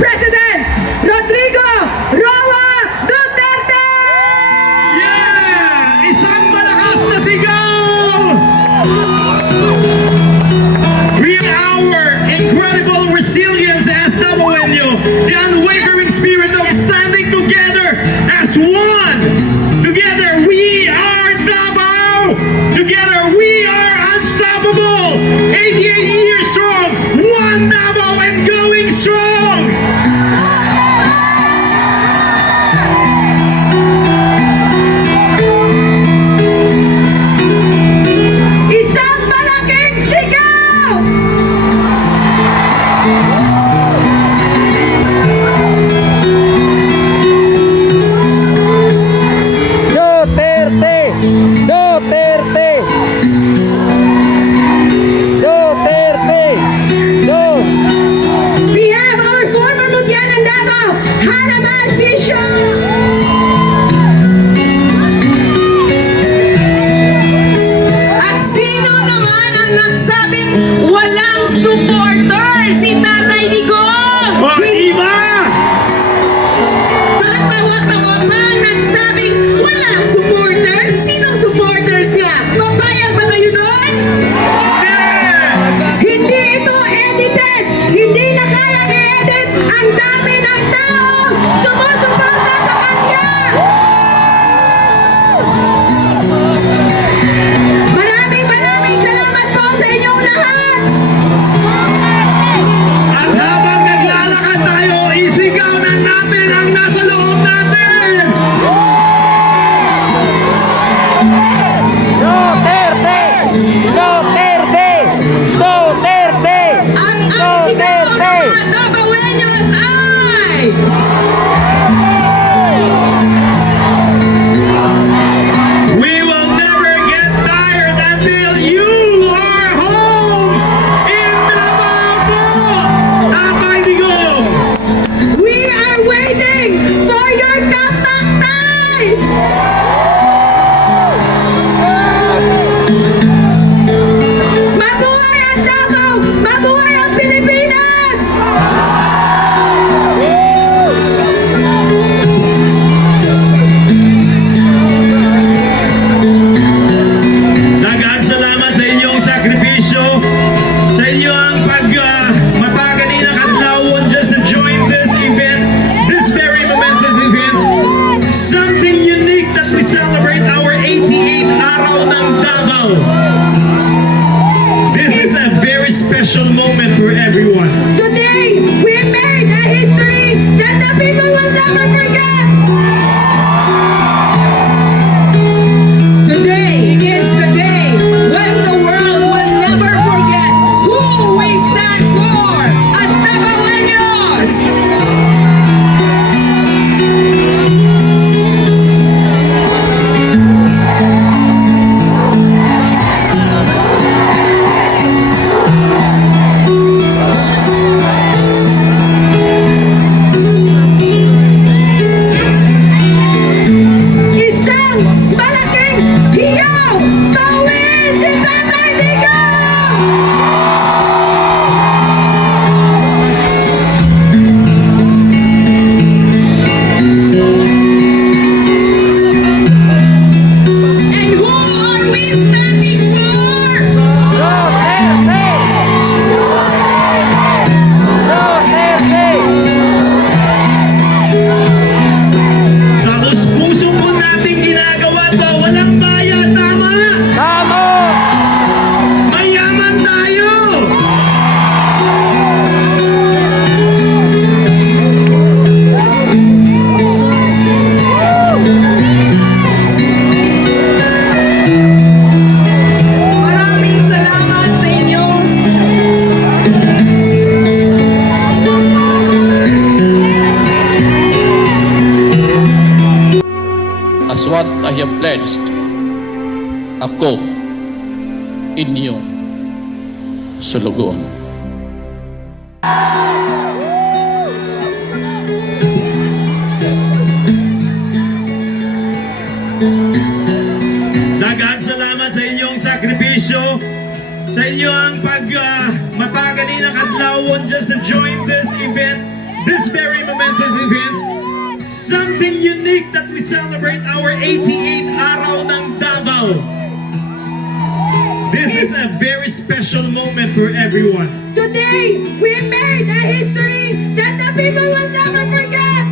President Rodrigo Roa Duterte! Yeah! Isang malakas na sigaw! We are our incredible resilience as Dabawenyo, the unwavering spirit of standing together as one. Together we are Davao. Together we are unstoppable. 88 years strong, one Davao and going strong. Isang malaking sigaw! Duterte! Duterte! Duterte! We have our former Mutyanan Davao, Hannibal Bishop! At sino naman ang nagsabing walang supporter? Si Tatay Digong! O, iba! Tatawa-tawa pa ang nagsabing walang supporter? Sinong supporters niya? Papayag ba kayo doon? Hindi ito edited! Hindi na kaya i-edit! Ang dami ng tao sumusuporta sa kanya! Maraming salamat po sa inyong lahat! At habang naglalakad tayo, isigaw na natin ang nasa loob natin! Duterte! Duterte! Duterte! Ang sigaw ng mga Dabawenyos ay... We will never get tired until you are home in Davao! Tatay Digong! We are waiting for your comeback time! Mabuhay ang Davao! Mabuhay ang Pilipinas! Daghang salamat sa inyong sakripisyo, sa inyong mataganina kadlawon just to join this event, this very momentous event. Something unique that we celebrate our 88th araw ng Davao. This is a very special moment for everyone. Today, we made a history that the people will never forget! Today is the day when the world will never forget who we stand for as Dabawenyos! Isang malaking hiyaw! Tawid si Tatay Digong! And who are we standing for? Talos puso po natin ginagawa to, walang bayad, tama? Tama! Mayaman tayo! Maraming salamat sa inyo. As what I have pledged, ako inyong sulugon. Daghang salamat sa inyong sakripisyo, sa inyong mataganina kadlawon just to join this event, this Francis event, something unique that we celebrate our 88th araw ng Davao. This is a very special moment for everyone. Today, we made a history that the people will never forget.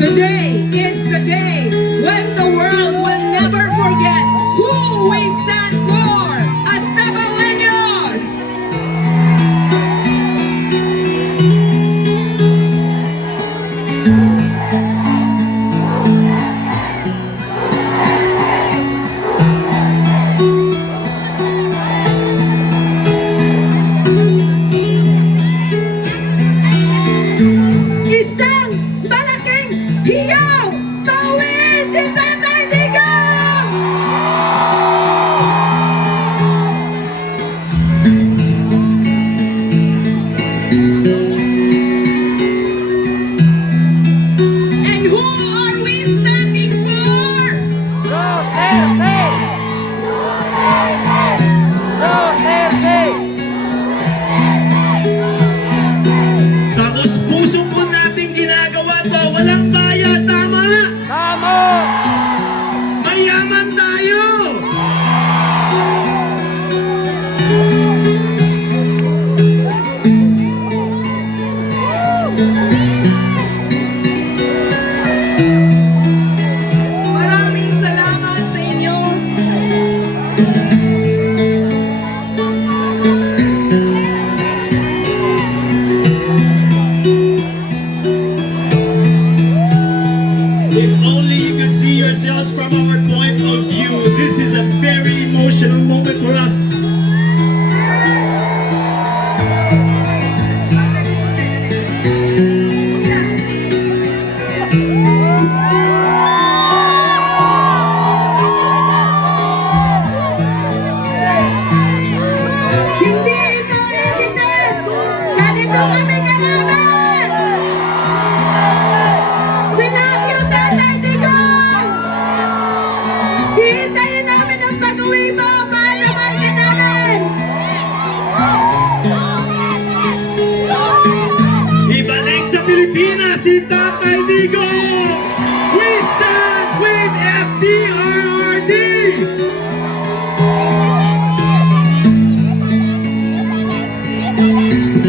Today is the day when the world will never forget who we stand for as Davaoenos. Isang malaking hiyaw! Pauwiin si Tatay Digong! And who are we standing for? Duterte! Duterte! Tapos puso po natin ginagawa to, walang bayad, tama? Tama! Mayaman tayo! Maraming salamat sa inyo. If only you could see yourselves from our point of view, this is a very emotional moment for us. Hindi ito edited! Ganito kami kalaban! We love you, Tatay Digong! Hihintayin namin ang pag-uwi mo para mahal ka namin! Ibalik sa Pilipinas si Tatay Digong! We stand with FDRRD!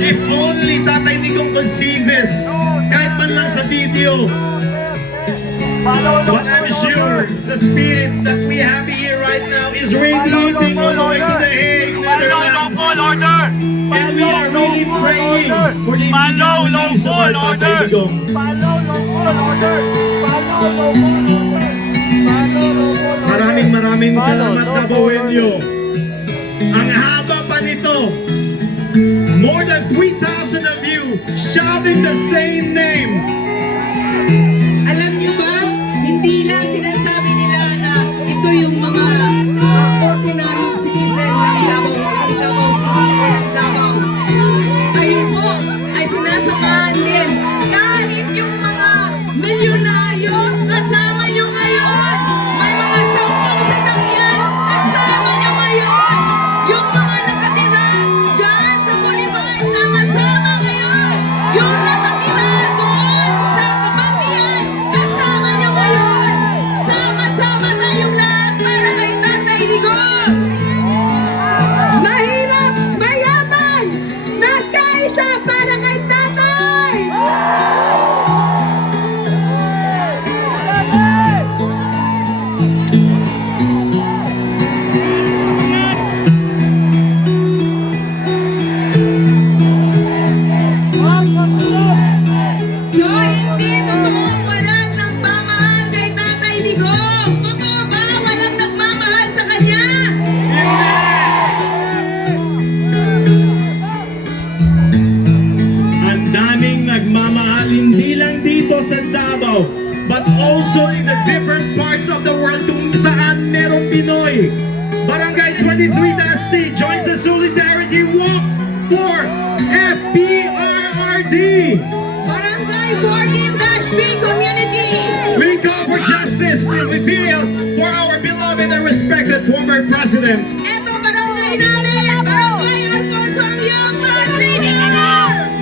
If only Tatay Digong could see this, kahit man lang sa video. But I'm sure the spirit that we have here right now is radiating all the way to the Hague, Netherlands. And we are really praying for the immediate release of our Tatay Digong. Maraming salamat, Davaoenyo. Ang haba pa nito. More than 3,000 of you shouting the same name. Alam niyo ba, hindi lang sinasabi nila na ito yung mga ordinaryong citizen ng Davao City o ng Davao. Kayo po ay sinasamahan din kahit yung mga milyonaryo kasama nyo ngayon. May mga 10 sasakyan kasama nyo ngayon. Yung mga nakatira dyan sa Bolivar sama-sama ngayon. Yung nakatira doon sa Kapantian kasama nyo ngayon. Sama-sama tayong lahat para kay Tatay Digong. Mahirap, mayaman, nagkaisa para kay Tatay. So, hindi totoong walang nagmamahal kay Tatay Digong. Totoo ba walang nagmamahal sa kanya? Ang daming nagmamahal hindi lang dito sa Davao, but also in the different parts of the world kung saan merong Pinoy. Barangay 23-C joins the Solidarity Walk for FPRRD. Barangay 14-B Community. We call for justice we feel for our beloved and respected former president. Ito barangay namin, Barangay Alfonso ang iyong mga senior.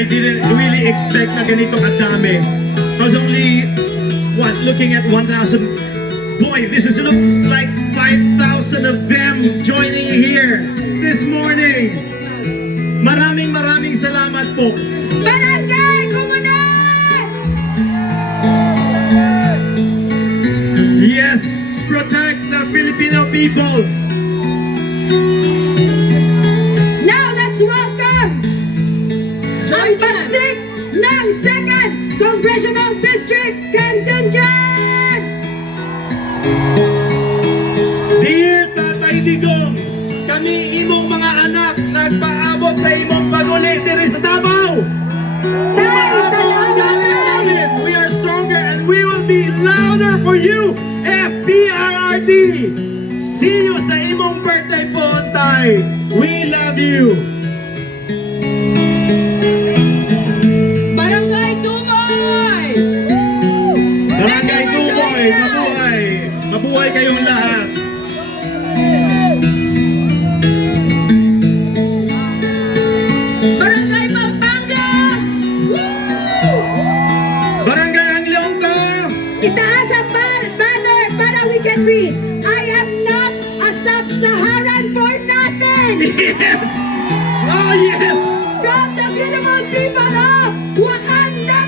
I didn't really expect na ganito kadami. I was only, looking at 1,000. Boy, this looks like 5,000 of them joining here this morning. Maraming salamat po. Barangay Comunal! Yes, protect the Filipino people. Now let's welcome Join ang us! pagsik ng 2nd Congressional District Contingent! Dear Tatay Digong, kami imong mga anak nagpaabot sa imong paguli diri sa Davao. Umaabot ang galing namin. We are stronger and we will be louder for you, FPRRD. See you sa imong birthday po, Tay. We love you. Barangay Dumoy! Barangay Dumoy, mabuhay. Mabuhay kayong lahat. Barangay Pampanga! Barangay Anglongka. Itaas ang banner para we can read, I am not a sub-Saharan for nothing! Yes. Oh, yes. From the beautiful people of Wakanda!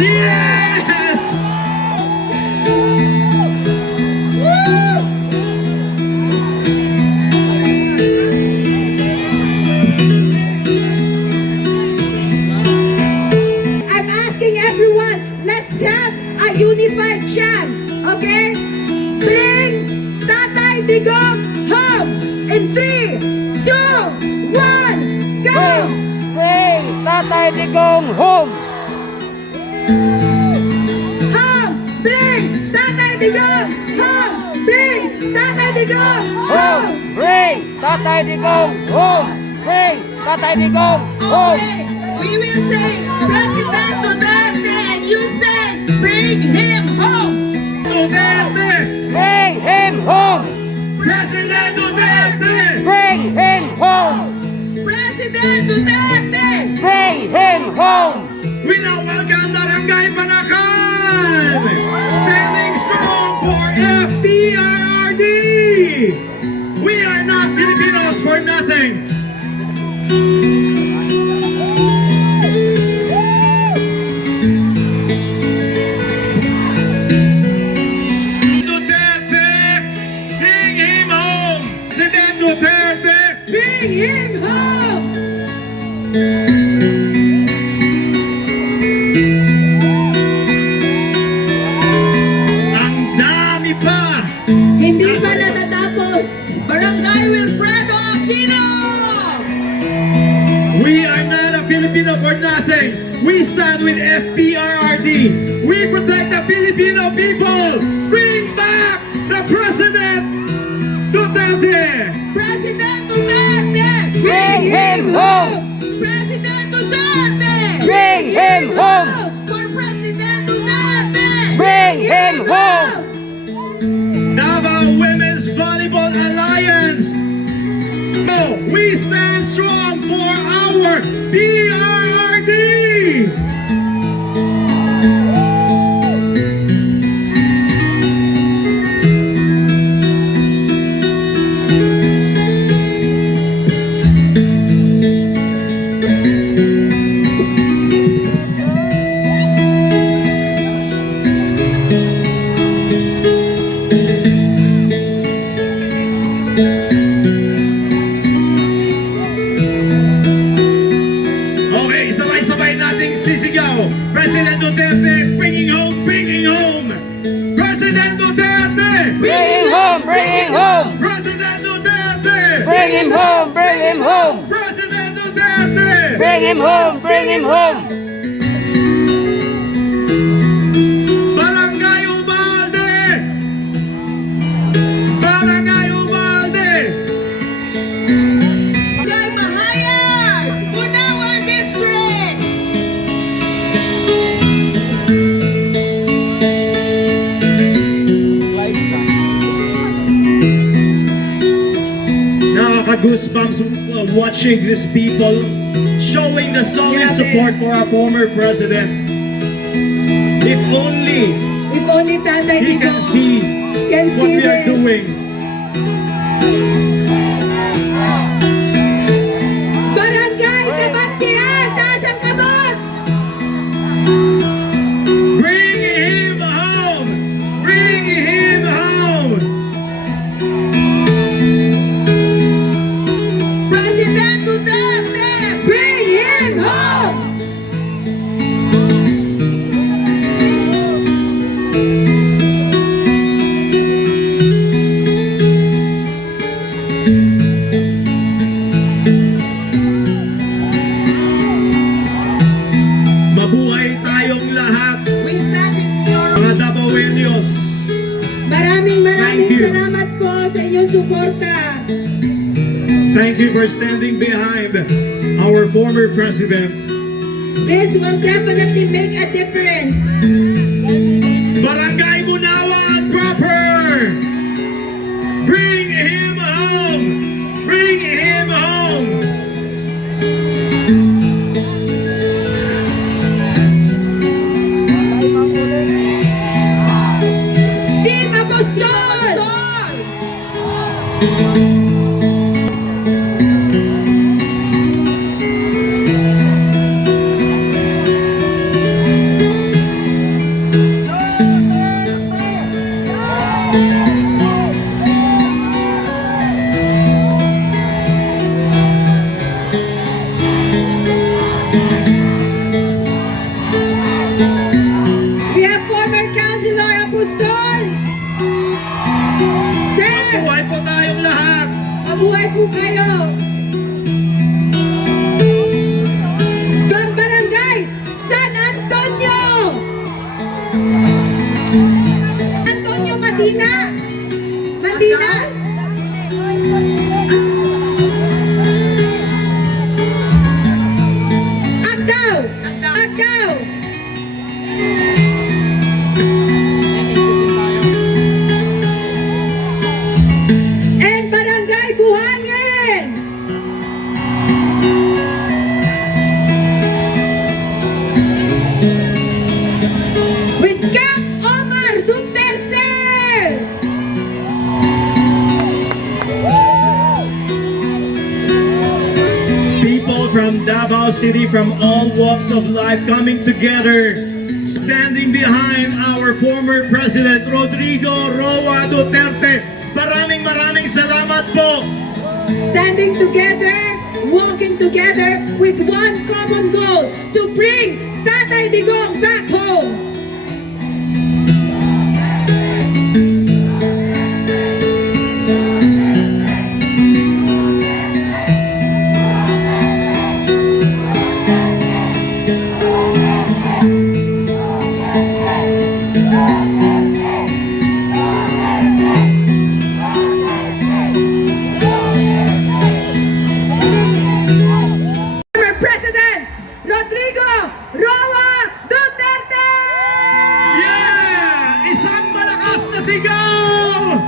Yes. I'm asking everyone, let's have a unified chant, okay? Bring Tatay Digong home in 3, 2, 1, go! Bring Tatay Digong home. Home! Bring Tatay Digong home! Bring Tatay Digong Home. home! Bring Tatay Digong home. Bring Tatay Digong home. Okay, we will say President Duterte and you say bring him home! Duterte. Bring him home. President Duterte. Bring him home. President Duterte! Bring him home. We now welcome Barangay Panakan. Standing strong for FPRRD. We are not Filipinos for nothing. Duterte, bring him home. President Duterte, Bring him home! ang dami pa. Hindi pa natatapos! Barangay Wilfredo Aquino! We are not a Filipino for nothing. We stand with FPRRD. We protect the Filipino people. Bring back the President Duterte. President Duterte! Bring him home. President Duterte! Bring him home. For President Duterte! Bring him home. Davao Women's Volleyball Alliance. Oh, we stand strong for our PRRD. Okay, sabay-sabay nating sisigaw. President Duterte, bringing home, bringing home. President Duterte, Bring him home. Bring him home. President Duterte, Bring him home. Bring him home. President Duterte. Bring him home. Bring him home. Barangay Ubalde. Barangay Ubalde. Barangay Mahayag! Unawan District! Nakaka-goosebumps watching these people showing the solid Grabe. support for our former president. If only If only Tatay he can Digong see can what see we are this. doing. Barangay Kabantian, taas ang kamot! Bring him home! Bring him home! President Duterte, bring him home! Mabuhay tayong lahat, We stand in your mga Dabawenyos. Maraming Thank you. salamat po sa inyong suporta. Thank you for standing behind our former president. This will definitely make a difference. Barangay Munawan proper! Bring him home! Bring him home! Team Apostol! We have former Councilor Apostol. Sir, Mabuhay po tayong lahat! mabuhay po kayo. From Barangay San Antonio. Antonio Madina. Madina. Agdao. Agdao. And Barangay Buhangin. With Cap Omar Duterte. People from Davao City, from all walks of life, coming together, standing behind our former President Rodrigo Roa Duterte. Maraming salamat po! Standing together, walking together with one common goal to bring Tatay Digong back home. Former President Rodrigo Roa Duterte! Yeah! Isang malakas na sigaw!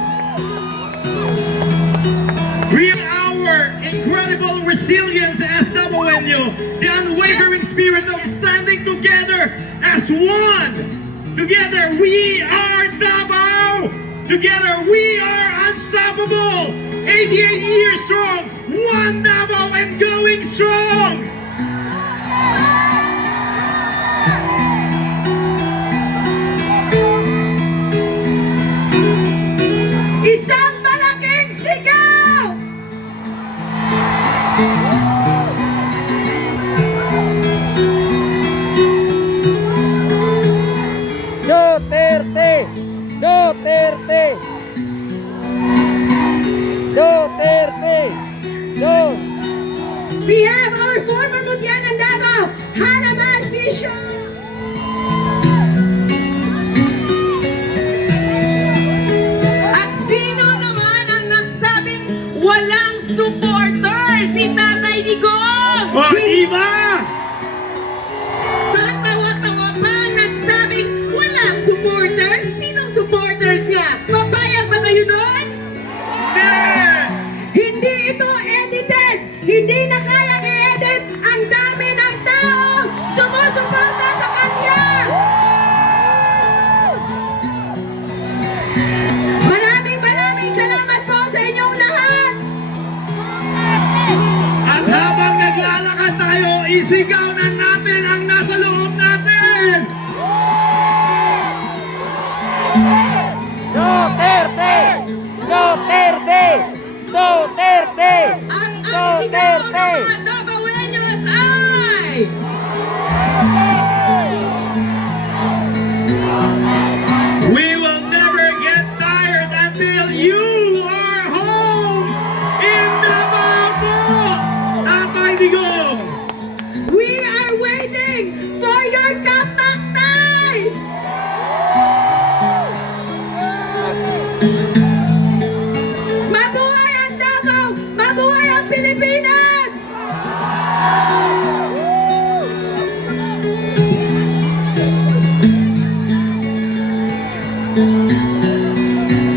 Real our incredible resilience as Dabawenyo, the unwavering spirit of standing together as one. Together we are Davao. Together we are unstoppable. 88 years strong, one Davao and going strong. Isang malaking sigaw! Duterte! Duterte! Duterte! Duterte! We have our former Mutyan ng Davao, Hannah Mas Bishop! At sino naman ang nagsabing walang supporter? Si Tatay Digong! O, iba! Tatawa-tawa pa ang nagsabing walang supporters? Sinong supporters niya? Papayag ba kayo doon? Yeah! Hindi ito edited! Hindi na kaya i-edit ang Davao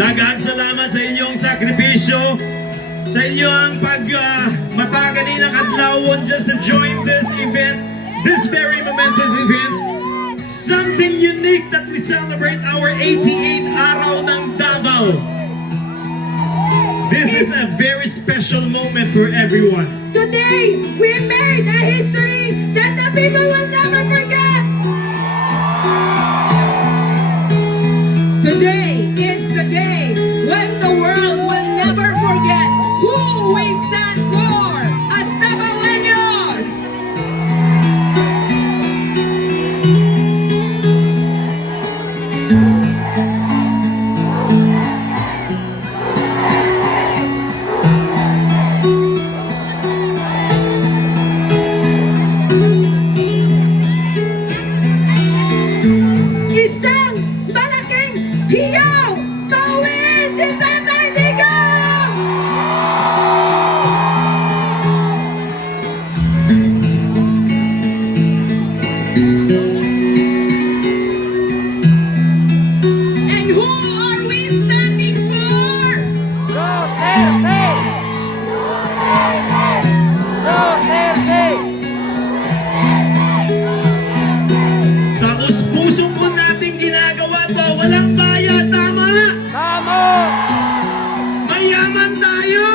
Daghang salamat sa inyong sakripisyo, sa inyong mataganinang adlawon just to join this event, this very momentous event. Something unique that we celebrate our 88th araw ng Davao. This is a very special moment for everyone. Today, we made a history that the people will never forget. Today is the day when the world will never forget who we stand for as Davaoenos. Isang malaking hiyaw! Pauwiin si Tatay Digong! And who are we standing for? Duterte! Duterte! Taos puso po nating ginagawa to, walang bayad, tama? Tama! Mayaman tayo!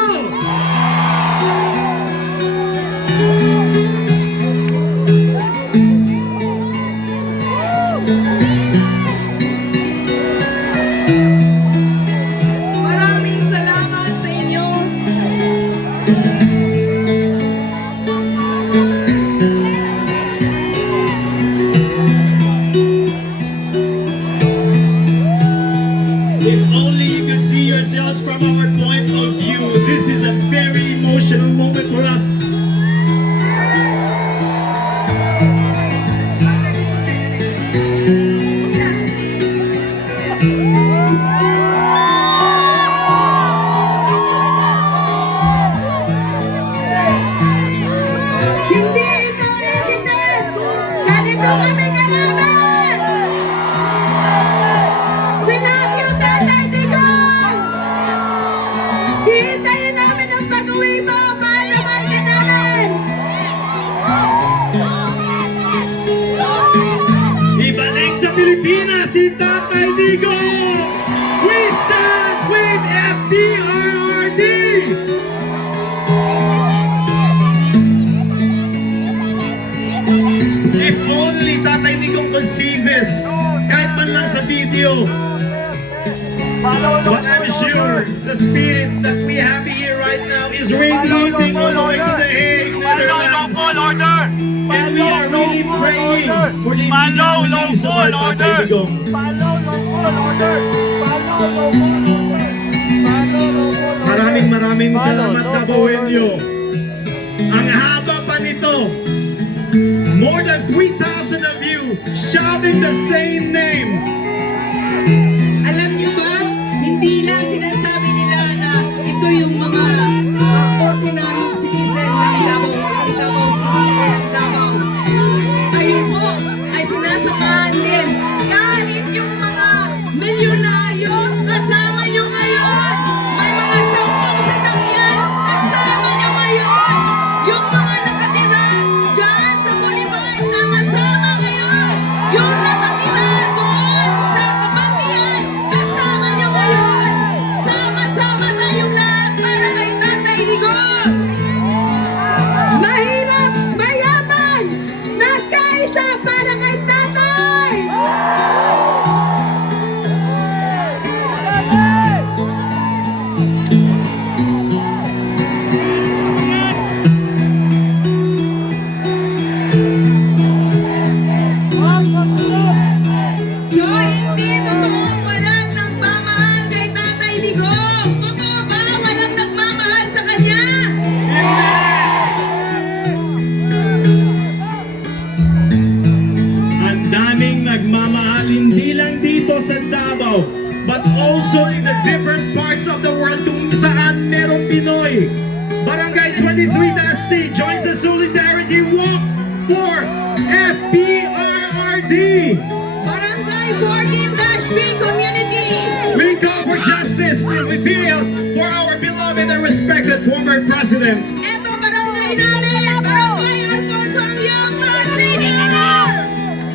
Maraming salamat sa inyo. If only you could see yourselves from our point of view, this is a very emotional moment for us. Hindi ito edited! Ganito kami kalaban! We love you, Tatay Digong! Hihintayin namin ang pag-uwi mo! Mahal naman ka namin! Ibalik sa Pilipinas si Tatay Digong! We stand with FDRRD! If only Tatay Digong could see this, kahit man lang sa video, but I'm sure the spirit that we have here right now is radiating all the way to the Hague, Netherlands. And we are really praying for the immediate release of our Tatay Digong. Maraming salamat, Davaoenyo. Ang haba pa nito. More than 3,000 of you shouting the same name. Alam niyo ba, hindi lang sinasabi nila na ito yung mga ordinaryong citizen ng Davao City or ng Davao. Kayo po ay sinasamahan din kahit yung mga milyonaryo kasama nyo ngayon. May mga 10 sasakyan kasama nyo ngayon. Yung mga nakatira dyan sa Bolivar sama-sama ngayon. Yung nakatira doon sa Kapantian kasama nyo ngayon. Sama-sama tayong lahat para kay Tatay Digong. Mahirap, mayaman! Nagkaisa para kay Tatay! So, hindi totoong walang nagmamahal kay Tatay Digong. Totoo ba walang nagmamahal sa kanya? Ang daming nagmamahal hindi lang dito sa Davao, but also in the different parts of the world kung saan merong Pinoy. Barangay 23-C joins the Solidarity Walk for FPRRD. Barangay 14-B Community We call for justice. We feel for our beloved and respected former president. Eto, barangay namin! Barangay Alfonso ang iyong mercy!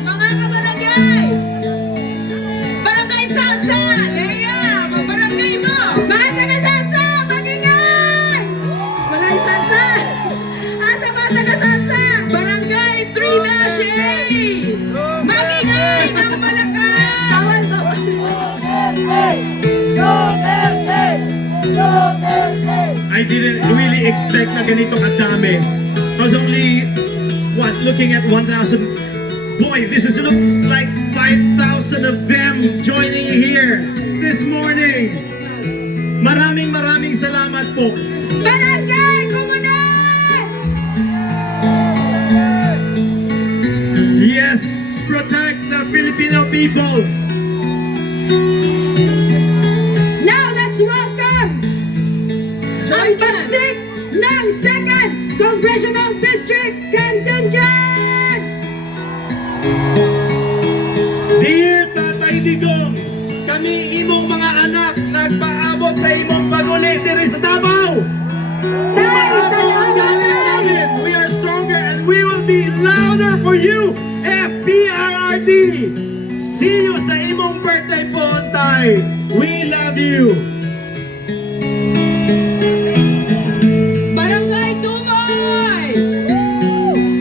Mga kabarangay! Barangay Sansa! Leia! Mga barangay mo! Mga taga Sansa! Mag-ingay! Wala yung Sansa! Asa ba taga Sansa? Barangay Trinashe! Mag-ingay ng malakas! Bawal ba? I didn't really expect na ganito kadami. I was only, looking at 1,000. Boy, this looks like 5,000 of them joining here this morning. Maraming salamat po. Barangay Komunal! Yes, protect the Filipino people. Now let's welcome ang pagsik ng 2nd Congressional District Contingent! Dear Tatay Digong, kami imong mga anak nagpaabot sa imong paguli diri sa Davao. Umaabot ang galing namin. We are stronger and we will be louder for you. FPRRD. See you sa imong birthday po, Tay. We love you. Barangay Dumoy!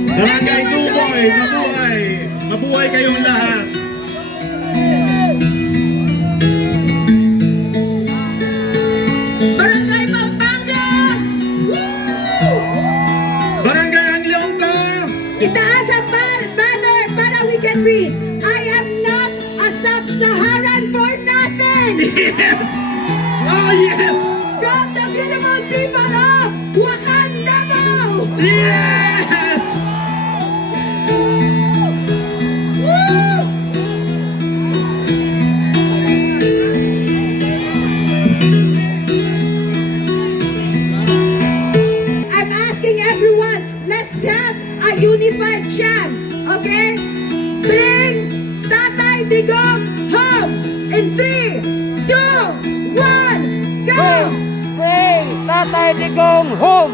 Barangay Dumoy, mabuhay. Mabuhay kayong lahat. Barangay Pampanga! Barangay Anglionco. Itaas ang banner para we can read, I am not a sub-Saharan for nothing! Yes. Oh, yes. From the beautiful people of Wakanda! Yes. I'm asking everyone, let's have a unified chant, okay? Bring Tatay Digong home in 3, 2, 1, go! Bring Tatay Digong home.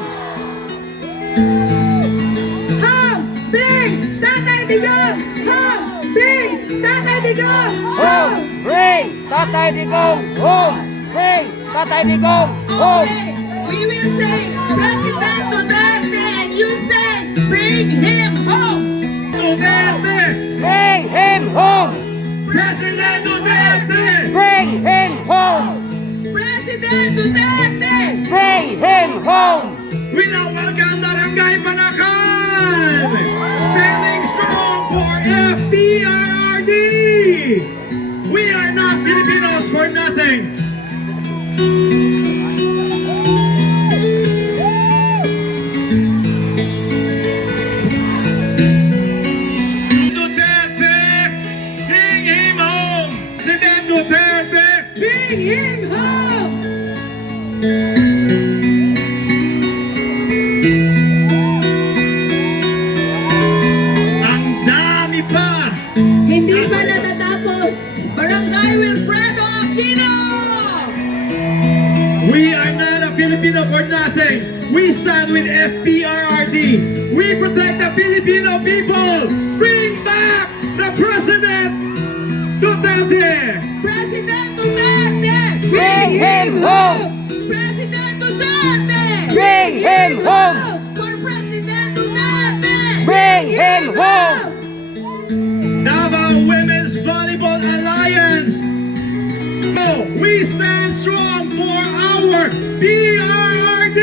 Home! Bring Tatay Digong home! Bring Tatay Digong Home. home! Bring Tatay Digong home. Bring Tatay Digong home. Okay, we will say President Duterte and you say bring him home! Duterte. Bring him home. President Duterte. Bring him home. President Duterte! Bring him home. We now welcome Barangay Panakan. Standing strong for FPRRD. We are not Filipinos for nothing. Duterte, bring him home. President Duterte, Bring him home! ang dami pa. Hindi pa natatapos! Barangay Wilfredo Aquino! We are not a Filipino for nothing. We stand with FPRRD. We protect the Filipino people. Bring back the President Duterte. President Duterte! Bring him home. President Duterte! Bring him home. For President Duterte! Bring him home. Davao Women's Volleyball Alliance. Oh, we stand strong for our PRRD.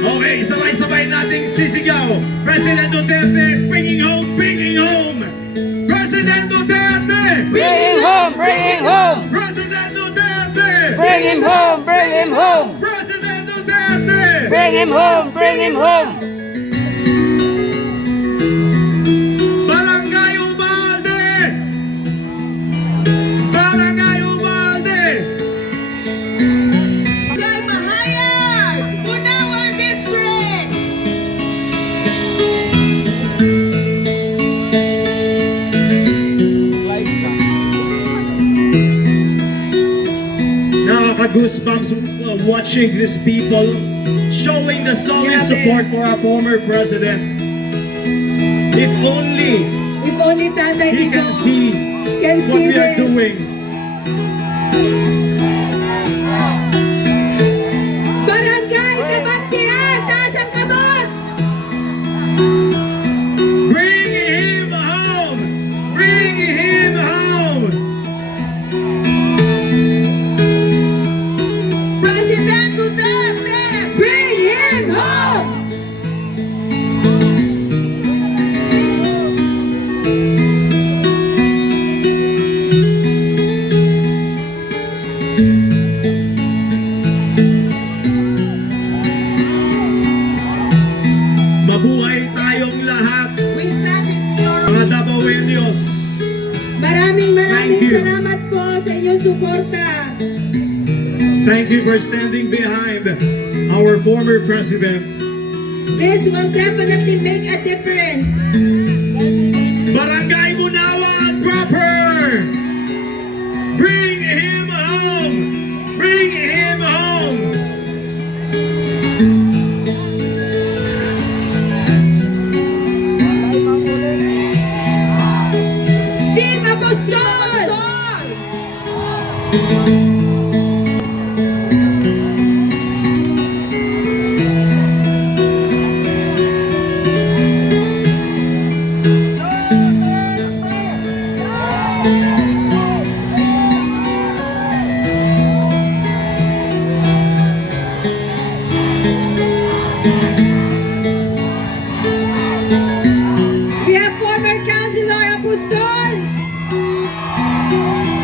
Okay, sabay-sabay nating sisigaw. President Duterte, bringing home, bringing home. President Duterte, Bring him home. Bring him home. President Duterte, Bring him home. Bring him home! President Duterte! Bring him home! Bring him home! Barangay Ubalde! Barangay Ubalde! Barangay Mahayag, Bunawan District. Nakaka-goosebumps watching these people showing the solid Grabe. support for our former president. If only If only Tatay he can Digong see can what see we are this. doing. Barangay Kabatian, taas ang kamot! Bring him home! Bring him home! President Duterte, Bring him home! Mabuhay tayong lahat, we stand in your mga Dabaweños. Maraming Thank you. salamat po sa inyong suporta. Thank you for standing behind our former president. This will definitely make a difference. Barangay Bunawan proper! Bring him home! Bring him home! Team Apostol! We have former Councilor Apostol.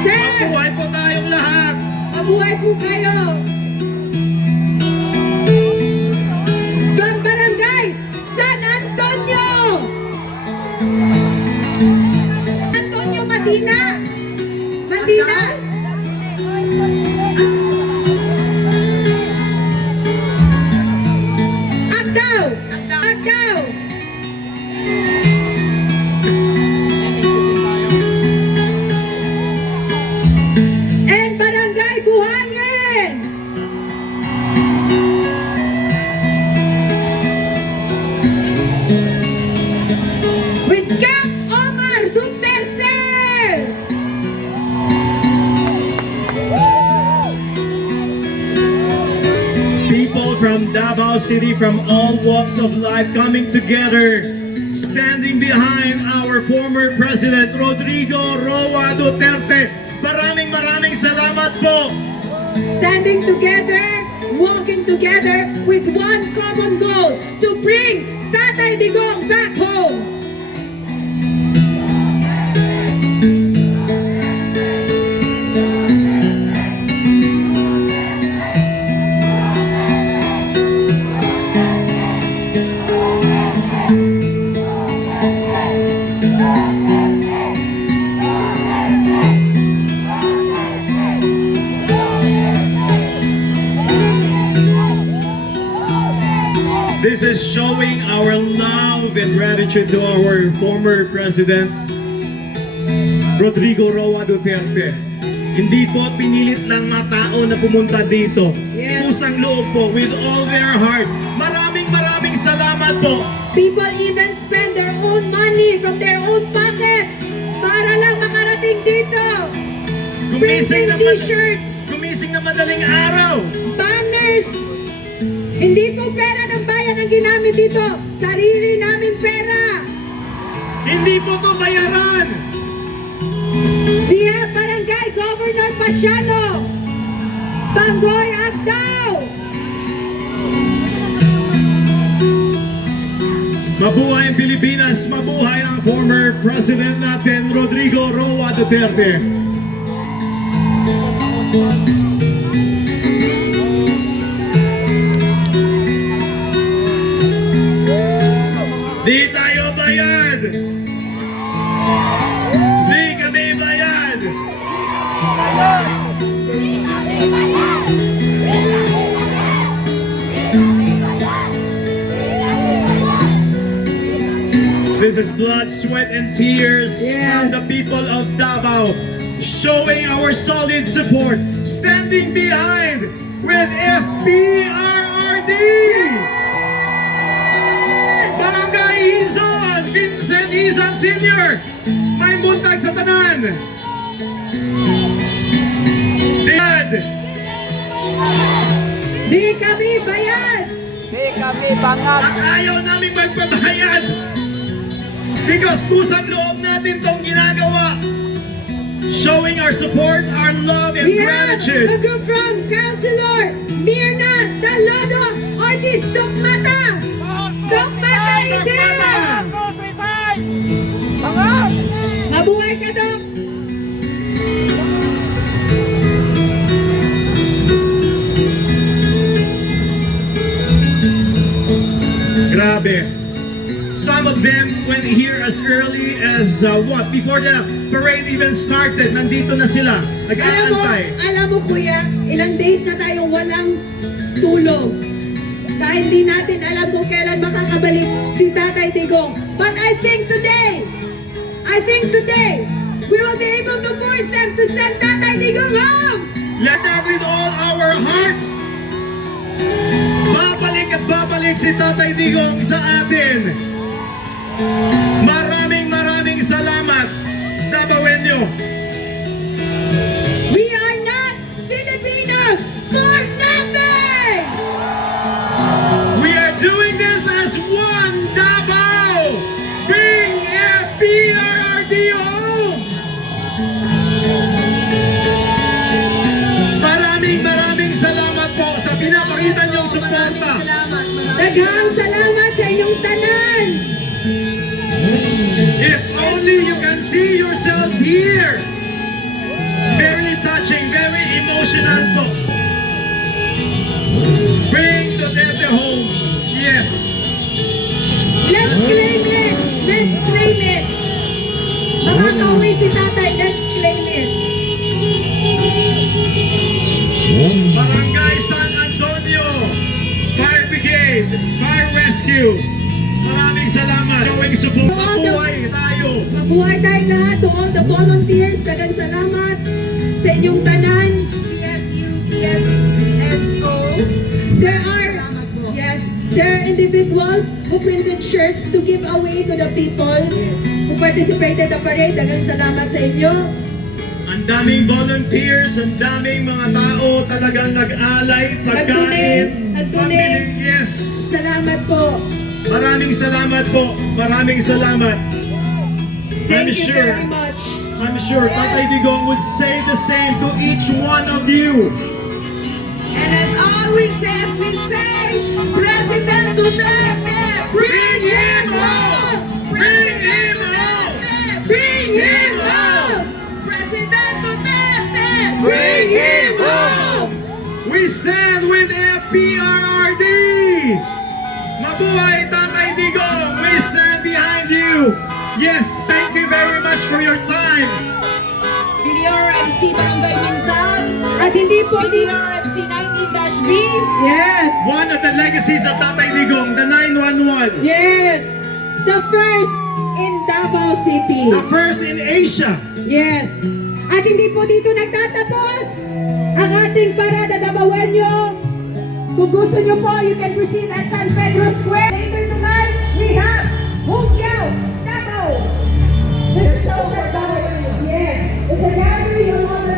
Sir, Mabuhay po tayong lahat! mabuhay po kayo. From Barangay San Antonio. Antonio Madina. Madina. Agdao. Agdao. And Barangay Buhangin. With Cap Omar Duterte. People from Davao City, from all walks of life, coming together, standing behind our former President Rodrigo Roa Duterte. Maraming salamat po! Standing together, walking together with one common goal to bring Tatay Digong back home. This is showing our love and gratitude to our former President Rodrigo Roa Duterte. Hindi po pinilit lang mga tao na pumunta dito. Yes. Pusang loob po, with all their heart. Maraming salamat po. People even spend their own money from their own pocket para lang makarating dito. Printing t-shirts, Gumising na madaling araw. banners. Hindi po pera ng bayan ang ginamit dito. Sarili naming pera. Hindi po to bayaran. We have Barangay Governor Pasiano, Bangoy Agdao. Mabuhay ang Pilipinas, mabuhay ang former President natin, Rodrigo Roa Duterte. Di tayo bayad. Di kami bayad. This is blood, sweat, and tears from the people of Davao, showing our solid support, standing behind with FPRRD! Barangay Izon, Vincent Izon Sr., may buntag sa tanan! Dad! Di kami bayad! Di kami bangag. At ayaw namin magpabayad! Because kusang loob natin tong ginagawa. Showing our support, our love, and We have a gratitude. group from Councilor Mirna Dalado Ortiz Dokmata. Dokmata is here! Bangag! Mabuhay ka, Dok! Grabe. Some of them went here as early as before the parade even started. Nandito na sila. Nag-aantay. Alam mo kuya, ilang days na tayong walang tulog. Dahil di natin alam kung kailan makakabalik si Tatay Digong. But I think today, we will be able to force them to send Tatay Digong home! Let that with all our hearts. Babalik at babalik si Tatay Digong sa atin. Maraming salamat, Davaoenyo. We are not Filipinos for nothing! We are doing this as one Davao. Bring FPRRD home. Maraming salamat po sa pinapakita niyong suporta. Daghang salamat sa inyong tanan! If only you can see yourselves here. Very touching, very emotional po. Bring Duterte home. Yes. Let's claim it! Let's claim it! Makakauwi si Tatay, let's claim it! Barangay San Antonio, Fire Brigade, Fire Rescue. Maraming salamat. Gawing support. Mabuhay tayo. Mabuhay tayong lahat, to all the volunteers, daghang salamat sa inyong tanan. CSU, PSSO. There are individuals who printed shirts to give away to the people who participated the parade. Daghang salamat sa inyo. Ang daming volunteers, ang daming mga tao talagang nag-alay, pagkain, Nag-donate. pambili. Yes. Salamat po. Maraming salamat po. Maraming salamat. Thank you very much. I'm sure Tatay Digong would say the same to each one of you. And as always says, we say, President Duterte, bring him home! Bring him home! Bring him home! President Duterte, bring him home! We stand with FPRRD. Mabuhay Tatay Digong. We stand behind you. Yes, thank you very much for your time. PDRMC Barangay Mintal, At hindi po PDRMC 19-B, Yes. One of the legacies of Tatay Digong, the 911. Yes. The first in Davao City. The first in Asia. Yes. At hindi po dito nagtatapos ang ating parada Davaoenyo. Kung gusto nyo po, you can proceed at San Pedro Square. Later tonight, we have Hungyaw, Davao. Yes. It's a gathering of all the